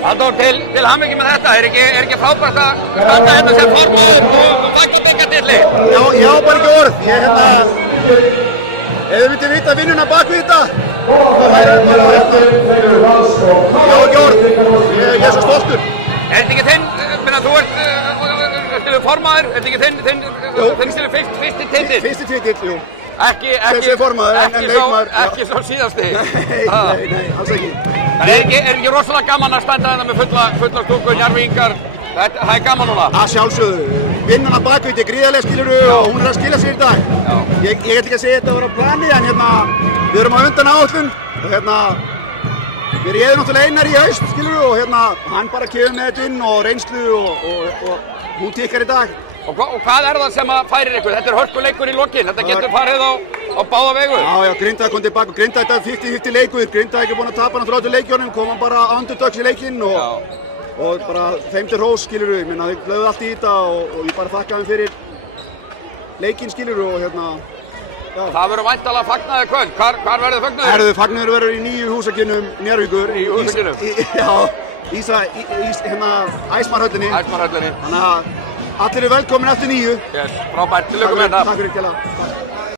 Halldór, til hamingju með þetta, er ekki frábært að standa hérna sem formaður og fagna bikartitli? Já, bara ekki orð. Ég ef þið myndi vita vinnuna bak við þetta, það væri bara já, ekki orð. Ég svo stoltur. Er þetta ekki þinn, þú ert formaður, er þetta ekki þinn fyrsti titill? Fyrsti titill, jú. Ekki svo síðasti. Nei, alls ekki. Það er ekki rosalega gaman að standa þetta með fulla stúku, Njarðvíkingar, það er gaman núna? Að sjálfsögðu, vinnan að baka þetta er gríðarlega skiluru og hún að skila sér í dag. Ég ætla ekki að segja þetta að vera á plani en við erum á undan áætlun og við réðum náttúrulega Einar í haust skiluru og hann bara kemur með þetta inn og reynslu og hún tikkar í dag. Og hvað er það sem að færir ykkur? Þetta er hörkuleikur í lokin, þetta getur farið á báða vegu? Já, Grindavík kom tilbaka, Grindavík þetta er 50-50 leikur, Grindavík er búinn að tapa náttúrulega á leikjunum, koma bara underdogs í leikinn og bara þeim til hrós skilur við, minna þau lögðu allt í þetta og ég bara þakka þeim fyrir leikinn skilur við og já. Það verður væntanlega fagnaði kvöld, hvar verður fagnaður? Fagnaður verður í nýju húsakinnum Njarðvíkur. Í húsakinnum? Já, Æsmarhöllinni. Æsmarhöllinni. Þannig að allir eru velkomin eftir 9. Yes, frábært, til lukku með þetta. Takk fyrir, Kjella.